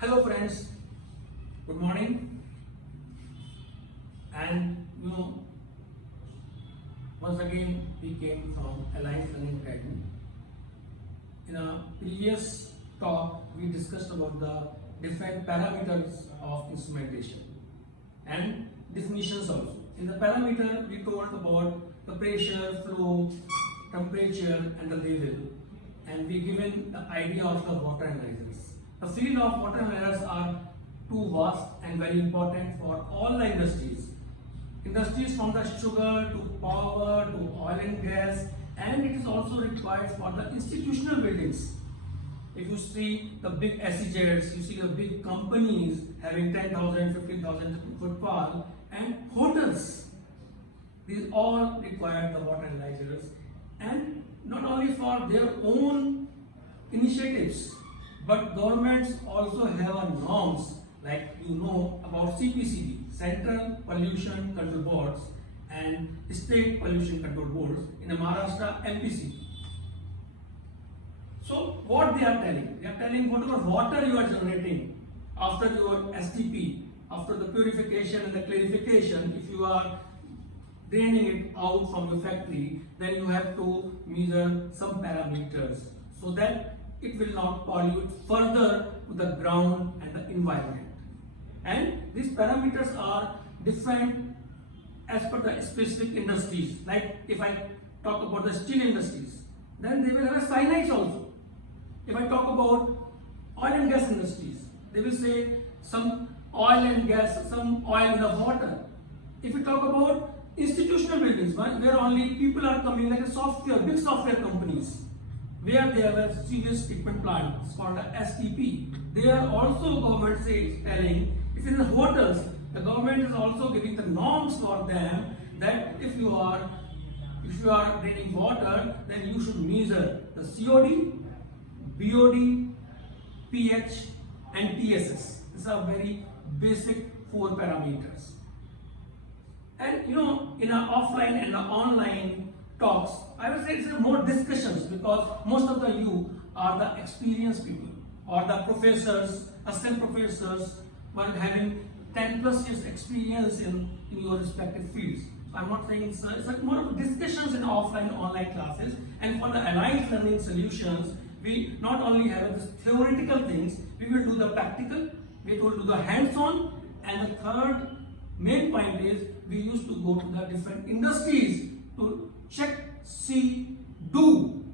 Hello friends, good morning. And once again we came from Alliance Learning Academy. In a previous talk we discussed about the different parameters of instrumentation and definitions also. In the parameter we told about the pressure, flow, temperature and the level, and we given the idea of the water analyzers. The field of water analyzers are too vast and very important for all the industries. Industries from the sugar to power to oil and gas, and it is also required for the institutional buildings. If you see the big SEZs, you see the big companies having 10,000, 15,000 footfall and hotels. These all require the water analyzers, and not only for their own initiatives, but governments also have norms like about CPCB, Central Pollution Control Boards, and State Pollution Control Boards. In Maharashtra, MPC. So what they are telling whatever water you are generating after your STP, after the purification and the clarification, if you are draining it out from your factory, then you have to measure some parameters so that it will not pollute further to the ground and the environment. And these parameters are different as per the specific industries. Like if I talk about the steel industries, then they will have a cyanide also. If I talk about oil and gas industries, they will say some oil and gas, some oil in the water. If we talk about institutional buildings, where only people are coming, like a software, big software companies, where they have a serious treatment plant, it's called a STP. They are also, government says, telling, if in the hotels, the government is also giving the norms for them that if you are draining water, then you should measure the COD, BOD, pH and TSS. These are very basic 4 parameters. And in our offline and the online talks, I would say it's more discussions, because most of you are the experienced people or the professors, assistant professors who are having 10+ years experience in your respective fields. So I'm not saying it's like more of discussions in offline and online classes. And for the Alliance Learning Solutions, we not only have this theoretical things, we will do the practical, we will do the hands-on, and the third main point is we used to go to the different industries to check, see, do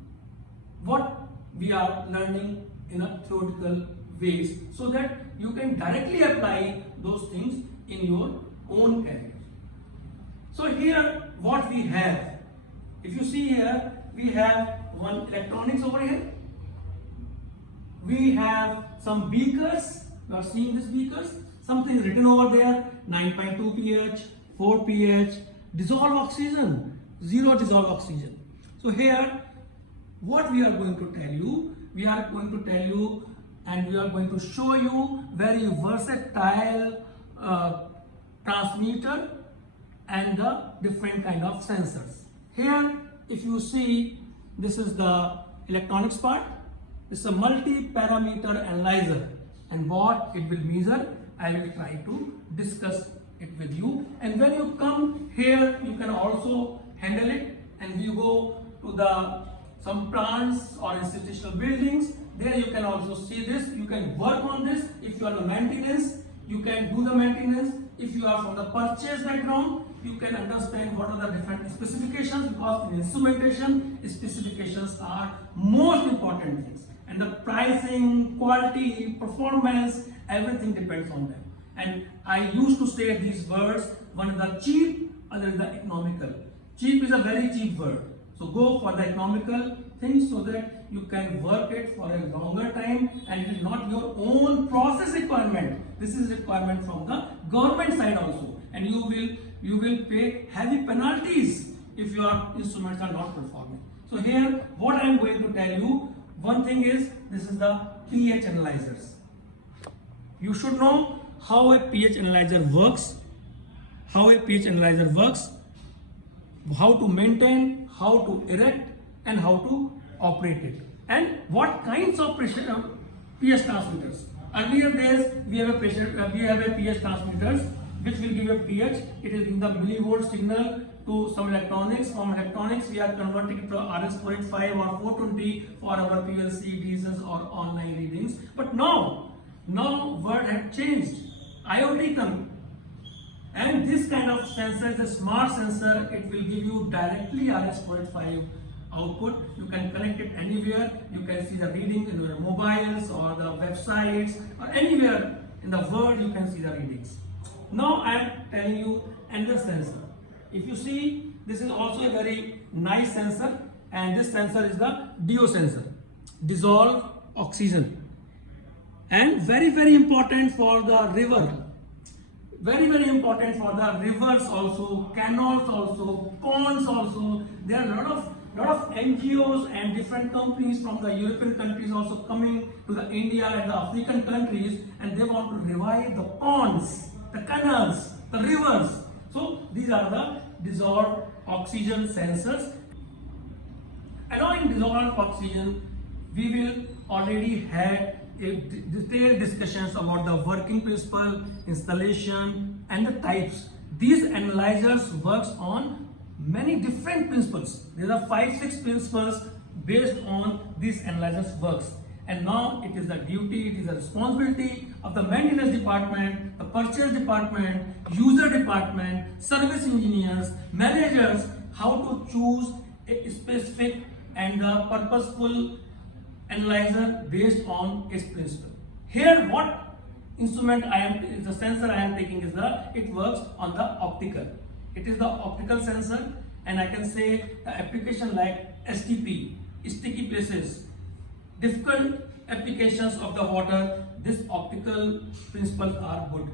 what we are learning in a theoretical ways, so that you can directly apply those things in your own career. So here what we have, if you see here, we have one electronics over here. We have some beakers. You are seeing these beakers. Something is written over there: 9.2 pH, 4 pH, dissolved oxygen, 0 dissolved oxygen. So here, what we are going to tell you, and we are going to show you very versatile transmitter and the different kind of sensors. Here, if you see, this is the electronics part. This is a multi-parameter analyzer, and what it will measure, I will try to discuss it with you. And when you come here, you can also handle it, and you go to some plants or institutional buildings. There you can also see this. You can work on this. If you are the maintenance, you can do the maintenance. If you are from the purchase background, you can understand what are the different specifications, because in instrumentation, specifications are most important things. And the pricing, quality, performance, everything depends on them. And I used to say these words: one is the cheap, other is the economical. Cheap is a very cheap word. So go for the economical things so that you can work it for a longer time, and it is not your own process requirement. This is requirement from the government side also, and you will pay heavy penalties if your instruments are not performing. So here what I am going to tell you, one thing is, this is the pH analyzers. You should know how a pH analyzer works, how to maintain, how to erect, and how to operate it, and what kinds of pH transmitters. Earlier days, we have a pH transmitters which will give a pH. It will give the millivolt signal to some electronics. From electronics, we are converting it to RS485 or 420 for our PLC, DSS or online readings. But now world has changed. IoT come, and this kind of sensor is a smart sensor. It will give you directly RS485 output. You can connect it anywhere. You can see the reading in your mobiles or the websites or anywhere in the world. You can see the readings. Now I am telling you another sensor. If you see, this is also a very nice sensor, and this sensor is the DO sensor, dissolved oxygen, and very important for the river. Very important for the rivers also, canals also, ponds also. There are a lot of NGOs and different companies from the European countries also coming to the India and the African countries, and they want to revive the ponds, the canals, the rivers. So these are the dissolved oxygen sensors. And now in dissolved oxygen, we will already had a detailed discussions about the working principle, installation and the types. These analyzers works on many different principles. There are 5-6 principles based on these analyzers works. And now it is the duty, it is the responsibility of the maintenance department, the purchase department, user department, service engineers, managers, how to choose a specific and purposeful analyzer based on its principle. Here what instrument the sensor I am taking is it works on the optical. It is the optical sensor, and I can say the application like STP, sticky places, difficult applications of the water, this optical principles are good.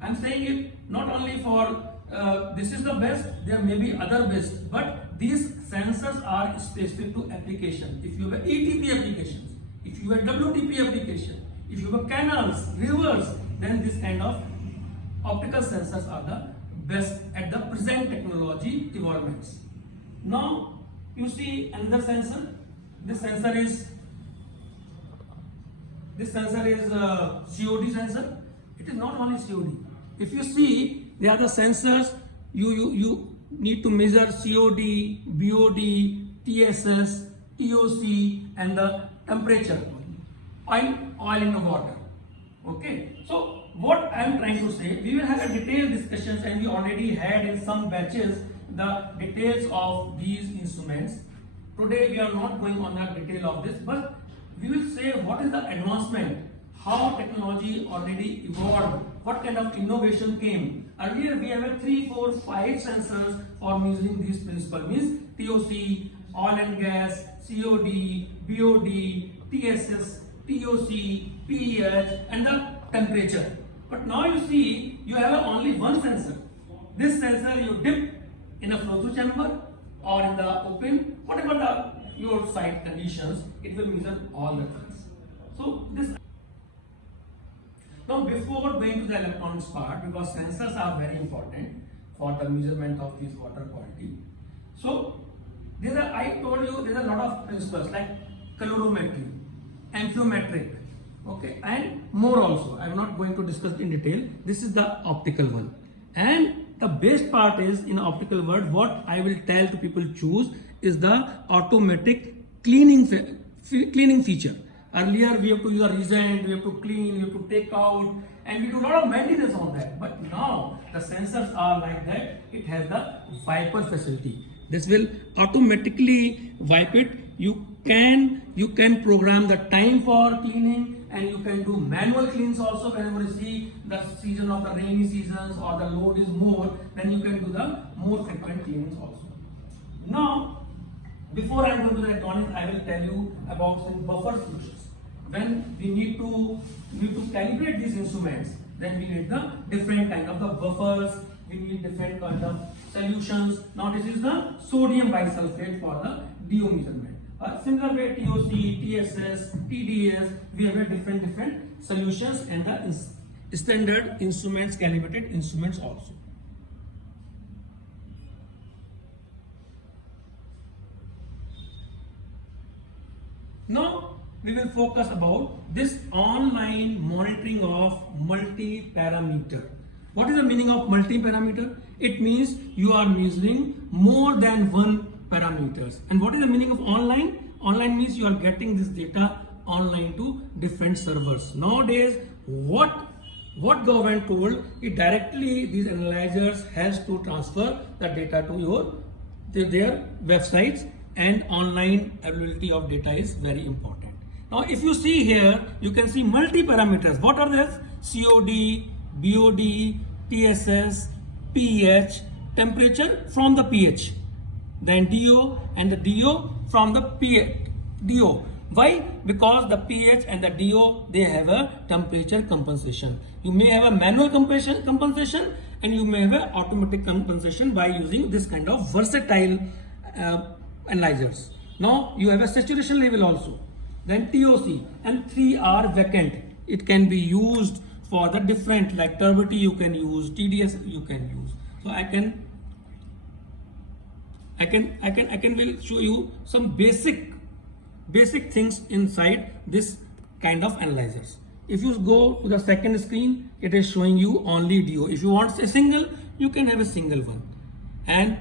I'm saying it not only for this is the best, there may be other best, but these sensors are specific to application. If you have ETP applications, if you have WTP application, if you have canals, rivers, then this kind of optical sensors are the best at the present technology developments. Now you see another sensor. This sensor is COD sensor. It is not only COD. If you see, there are the sensors you need to measure COD, BOD, TSS, TOC and the temperature, oil in the water. Okay, so what I am trying to say, we will have a detailed discussions, and we already had in some batches the details of these instruments. Today we are not going on the detail of this, but we will say what is the advancement, how technology already evolved, what kind of innovation came. Earlier we have 3, 4, 5 sensors for measuring these principles, means TOC, oil and gas, COD, BOD, TSS, TOC, pH and the temperature. But now you see, you have only one sensor. This sensor you dip in a flow through chamber or in the open, whatever your site conditions, it will measure all the things. So this. Now before going to the electronics part, because sensors are very important for the measurement of this water quality. So I told you there are a lot of principles like calorimetry, amphometric, okay, and more also. I am not going to discuss in detail. This is the optical one, and the best part is in optical world, what I will tell to people choose is the automatic cleaning feature. Earlier we have to use a reagent, we have to clean, we have to take out, and we do a lot of maintenance on that. But now the sensors are like that. It has the wiper facility. This will automatically wipe it. You can program the time for cleaning, and you can do manual cleans also. Whenever you see the season of the rainy seasons or the load is more, then you can do the more frequent cleanings also. Now, before I go to the electronics, I will tell you about some buffer switches. When we need to calibrate these instruments, then we need the different kind of the buffers. We need different kind of solutions. Now this is the sodium bisulfate for the DO measurement. Similar way, TOC, TSS, TDS, we have different solutions and the standard instruments, calibrated instruments also. Now we will focus about this online monitoring of multi-parameter. What is the meaning of multi-parameter? It means you are measuring more than one parameters. And what is the meaning of online? Online means you are getting this data online to different servers. Nowadays, what government told, it directly these analyzers has to transfer the data to their websites, and online availability of data is very important. Now if you see here, you can see multi-parameters. What are these? COD, BOD, TSS, pH, temperature from the pH, then DO, and the DO from the DO. Why? Because the pH and the DO, they have a temperature compensation. You may have a manual compensation and you may have an automatic compensation by using this kind of versatile analyzers. Now you have a saturation level also, then TOC, and 3 are vacant. It can be used for the different, like turbidity you can use, TDS you can use. So I will show you some basic things inside this kind of analyzers. If you go to the second screen, it is showing you only DO. If you want a single, you can have a single one. And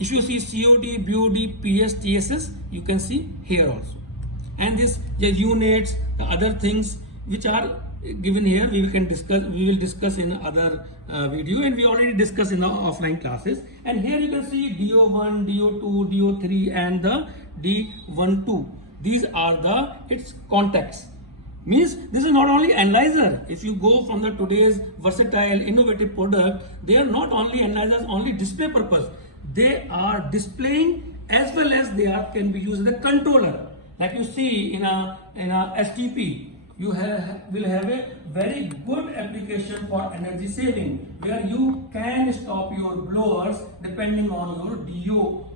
if you see COD, BOD, PS, TSS, you can see here also. And the units, the other things which are given here, we will discuss in other video, and we already discussed in the offline classes. And here you can see DO1, DO2, DO3, and the D12. These are its contacts. Means this is not only analyzer. If you go from the today's versatile innovative product, they are not only analyzers, only display purpose. They are displaying as well as they can be used as a controller. Like you see in a STP, you will have a very good application for energy saving, where you can stop your blowers depending on your DO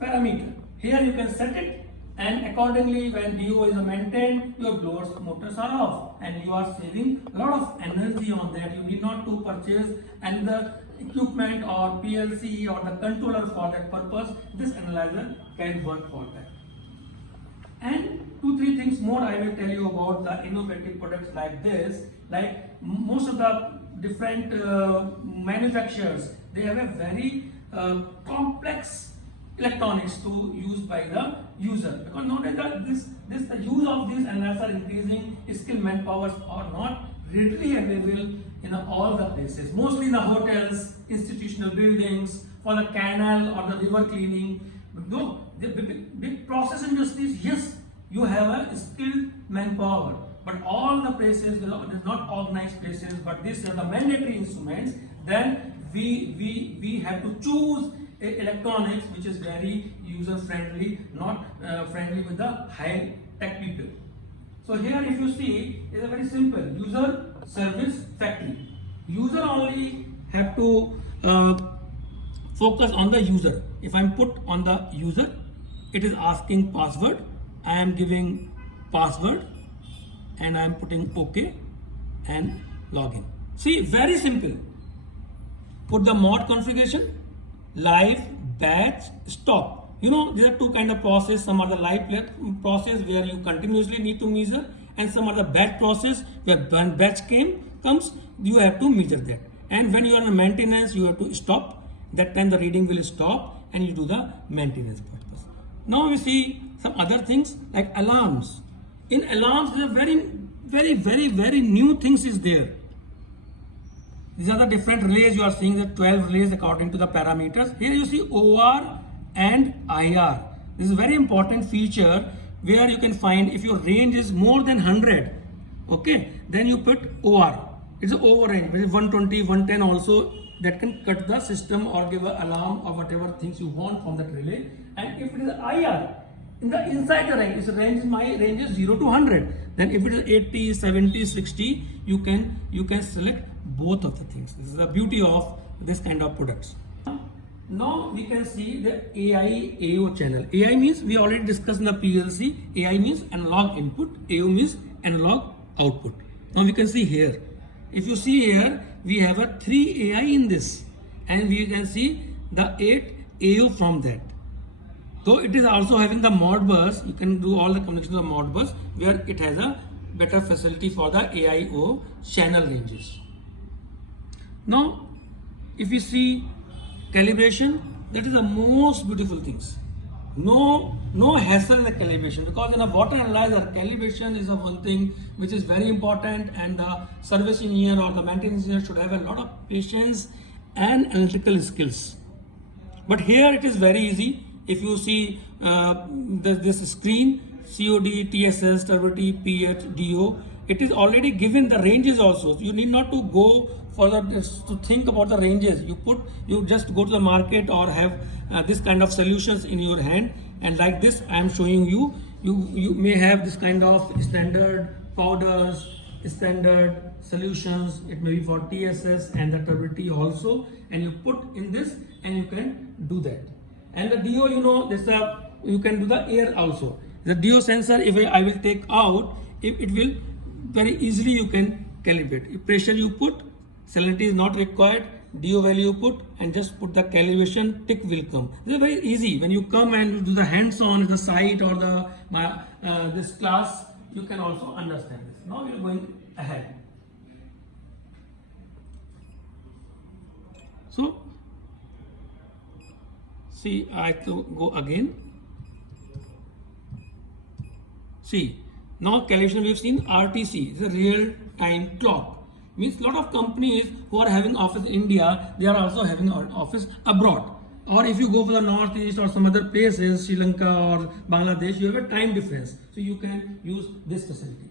parameter. Here you can set it, and accordingly when DO is maintained, your blowers motors are off, and you are saving a lot of energy on that. You need not to purchase another equipment or PLC or the controller for that purpose. This analyzer can work for that. And 2-3 things more I will tell you about the innovative products like this. Like most of the different manufacturers, they have a very complex electronics to use by the user, because nowadays the use of these analyzers are increasing. Skilled manpowers are not readily available in all the places, mostly in the hotels, institutional buildings, for the canal or the river cleaning. No, the big process industries, yes, you have a skilled manpower, but all the places, it is not organized places, but these are the mandatory instruments. Then we have to choose electronics which is very user friendly, not friendly with the high tech people. So here if you see, it is a very simple user service factory. User only have to focus on the user. If I'm put on the user, it is asking password. I am giving password and I am putting OK and login. See, very simple. Put the mod configuration, live, batch, stop. You know, there are two kind of process. Some are the live process where you continuously need to measure, and some are the batch process where when batch comes, you have to measure that. And when you are in maintenance, you have to stop. That time the reading will stop and you do the maintenance purpose. Now we see some other things like alarms. In alarms, there are very new things is there. These are the different relays. You are seeing the 12 relays according to the parameters. Here you see OR and IR. This is a very important feature where you can find if your range is more than 100, okay, then you put OR. It's an over range, 120, 110 also, that can cut the system or give an alarm or whatever things you want from that relay. And if it is IR, in the inside the range, my range is 0 to 100. Then if it is 80, 70, 60, you can select both of the things. This is the beauty of this kind of products. Now we can see the AI AO channel. AI means we already discussed in the PLC. AI means analog input. AO means analog output. Now we can see here. If you see here, we have a 3 AI in this, and we can see the 8 AO from that. Though it is also having the Modbus, you can do all the communications of Modbus where it has a better facility for the AIO channel ranges. Now, if you see calibration, that is the most beautiful things. No hassle in the calibration, because in a water analyzer, calibration is a one thing which is very important, and the service engineer or the maintenance engineer should have a lot of patience and analytical skills. But here it is very easy. If you see this screen, COD, TSS, turbidity, pH, DO, it is already given the ranges also. You need not to go further to think about the ranges. You just go to the market or have this kind of solutions in your hand, and like this I am showing you. You may have this kind of standard powders, standard solutions. It may be for TSS and the turbidity also, and you put in this and you can do that. And the DO, you know, you can do the air also. The DO sensor, if I will take out, it will very easily you can calibrate. If pressure you put, salinity is not required, DO value you put, and just put the calibration, tick will come. This is very easy. When you come and do the hands-on the site or this class, you can also understand this. Now we are going ahead. So see, I have to go again. See, now calibration we have seen RTC, it's a real time clock. Means a lot of companies who are having office in India, they are also having an office abroad. Or if you go for the northeast or some other places, Sri Lanka or Bangladesh, you have a time difference. So you can use this facility.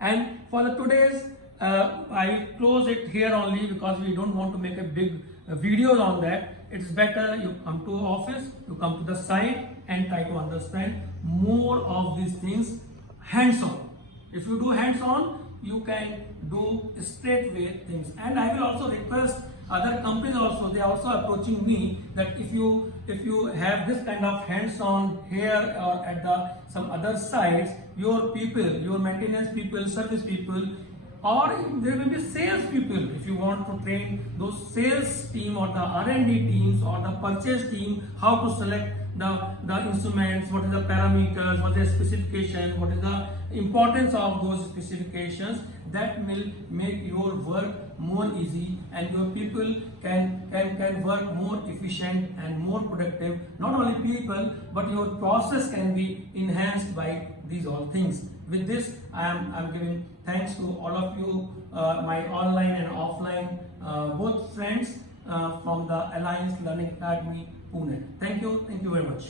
And for the today's, I close it here only because we don't want to make a big videos on that. It's better you come to office, you come to the site and try to understand more of these things hands-on. If you do hands-on, you can do straightway things. And I will also request other companies also, they are also approaching me that if you have this kind of hands-on here or at some other sites, your people, your maintenance people, service people, or there will be sales people. If you want to train those sales team or the R&D teams or the purchase team, how to select the instruments, what is the parameters, what is the specification, what is the importance of those specifications, that will make your work more easy, and your people can work more efficient and more productive. Not only people, but your process can be enhanced by these all things. With this, I am giving thanks to all of you, my online and offline both friends from the Alliance Learning Academy, Pune. Thank you very much.